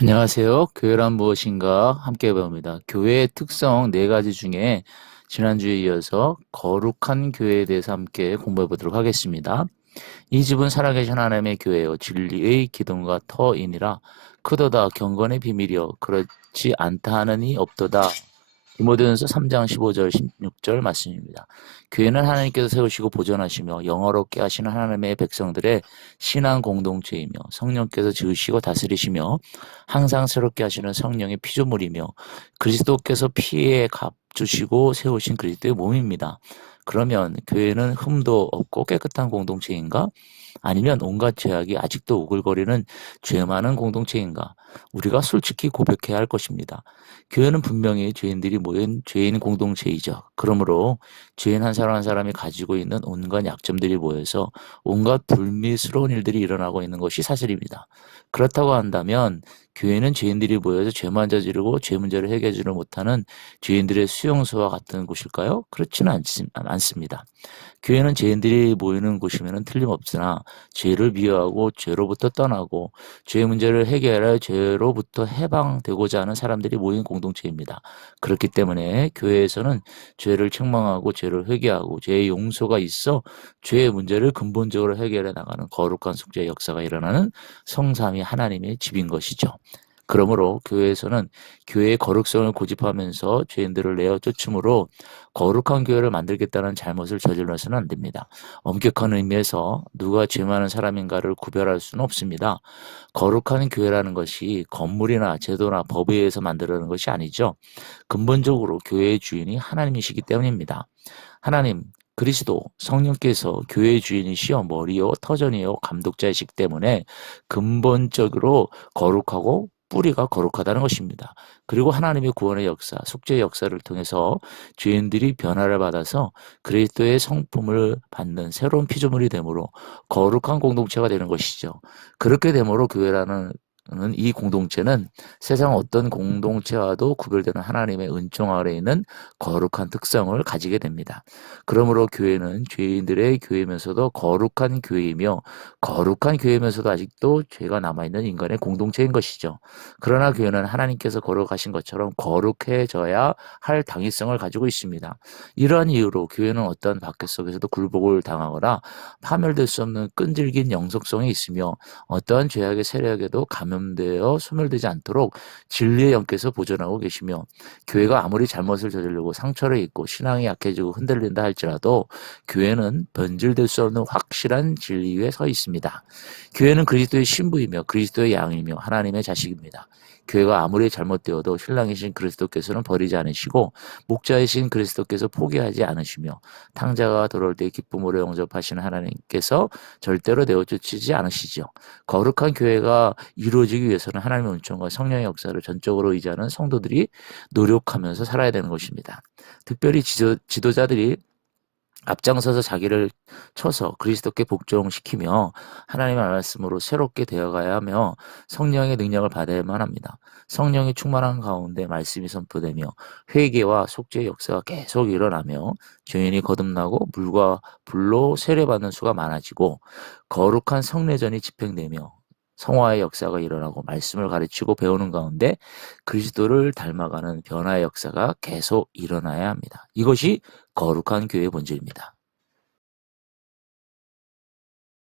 안녕하세요. 교회란 무엇인가 함께 배웁니다. 교회의 특성 4가지 중에 지난주에 이어서 거룩한 교회에 대해서 함께 공부해 보도록 하겠습니다. 이 집은 살아계신 하나님의 교회요 진리의 기둥과 터이니라. 크도다 경건의 비밀이요 그렇지 않다 하느니 없도다. 디모데전서 3장 15절 16절 말씀입니다. 교회는 하나님께서 세우시고 보존하시며 영화롭게 하시는 하나님의 백성들의 신앙 공동체이며 성령께서 지으시고 다스리시며 항상 새롭게 하시는 성령의 피조물이며 그리스도께서 피에 값주시고 세우신 그리스도의 몸입니다. 그러면 교회는 흠도 없고 깨끗한 공동체인가? 아니면 온갖 죄악이 아직도 오글거리는 죄 많은 공동체인가? 우리가 솔직히 고백해야 할 것입니다. 교회는 분명히 죄인들이 모인 죄인 공동체이죠. 그러므로 죄인 한 사람 한 사람이 가지고 있는 온갖 약점들이 모여서 온갖 불미스러운 일들이 일어나고 있는 것이 사실입니다. 그렇다고 한다면 교회는 죄인들이 모여서 죄만 저지르고 죄 문제를 해결하지 못하는 죄인들의 수용소와 같은 곳일까요? 그렇지는 않습니다. 교회는 죄인들이 모이는 곳이면 틀림없으나 죄를 미워하고 죄로부터 떠나고 죄 문제를 해결해 죄로부터 해방되고자 하는 사람들이 모인 공동체입니다. 그렇기 때문에 교회에서는 죄를 책망하고 죄를 회개하고 죄의 용서가 있어 죄의 문제를 근본적으로 해결해 나가는 거룩한 속죄의 역사가 일어나는 성삼위 하나님의 집인 것이죠. 그러므로 교회에서는 교회의 거룩성을 고집하면서 죄인들을 내어 쫓음으로 거룩한 교회를 만들겠다는 잘못을 저질러서는 안 됩니다. 엄격한 의미에서 누가 죄 많은 사람인가를 구별할 수는 없습니다. 거룩한 교회라는 것이 건물이나 제도나 법에 의해서 만들어내는 것이 아니죠. 근본적으로 교회의 주인이 하나님이시기 때문입니다. 하나님, 그리스도, 성령께서 교회의 주인이시여 머리요 터전이요 감독자이시기 때문에 근본적으로 거룩하고 뿌리가 거룩하다는 것입니다. 그리고 하나님의 구원의 역사, 속죄의 역사를 통해서 죄인들이 변화를 받아서 그리스도의 성품을 받는 새로운 피조물이 되므로 거룩한 공동체가 되는 것이죠. 그렇게 되므로 교회라는 이 공동체는 세상 어떤 공동체와도 구별되는 하나님의 은총 아래에 있는 거룩한 특성을 가지게 됩니다. 그러므로 교회는 죄인들의 교회면서도 거룩한 교회이며 거룩한 교회면서도 아직도 죄가 남아있는 인간의 공동체인 것이죠. 그러나 교회는 하나님께서 거룩하신 것처럼 거룩해져야 할 당위성을 가지고 있습니다. 이러한 이유로 교회는 어떠한 박해 속에서도 굴복을 당하거나 파멸될 수 없는 끈질긴 영속성이 있으며 어떠한 죄악의 세력에도 감염되어 소멸되지 않도록 진리의 영께서 보존하고 계시며 교회가 아무리 잘못을 저지르고 상처를 입고 신앙이 약해지고 흔들린다 할지라도 교회는 변질될 수 없는 확실한 진리 위에 서 있습니다. 교회는 그리스도의 신부이며 그리스도의 양이며 하나님의 자식입니다. 교회가 아무리 잘못되어도 신랑이신 그리스도께서는 버리지 않으시고 목자이신 그리스도께서 포기하지 않으시며 탕자가 돌아올 때 기쁨으로 영접하시는 하나님께서 절대로 내어쫓지 않으시죠. 거룩한 교회가 이루어지기 위해서는 하나님의 은총과 성령의 역사를 전적으로 의지하는 성도들이 노력하면서 살아야 되는 것입니다. 특별히 지도자들이 앞장서서 자기를 쳐서 그리스도께 복종시키며 하나님의 말씀으로 새롭게 되어가야 하며 성령의 능력을 받아야만 합니다. 성령이 충만한 가운데 말씀이 선포되며 회개와 속죄의 역사가 계속 일어나며 죄인이 거듭나고 물과 불로 세례받는 수가 많아지고 거룩한 성례전이 집행되며 성화의 역사가 일어나고 말씀을 가르치고 배우는 가운데 그리스도를 닮아가는 변화의 역사가 계속 일어나야 합니다. 이것이 거룩한 교회의 본질입니다.